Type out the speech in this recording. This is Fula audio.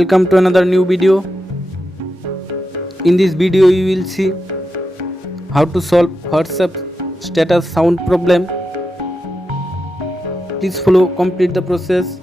Welcome to another new video. In this video you will see how to solve WhatsApp status sound problem. Please follow complete the process.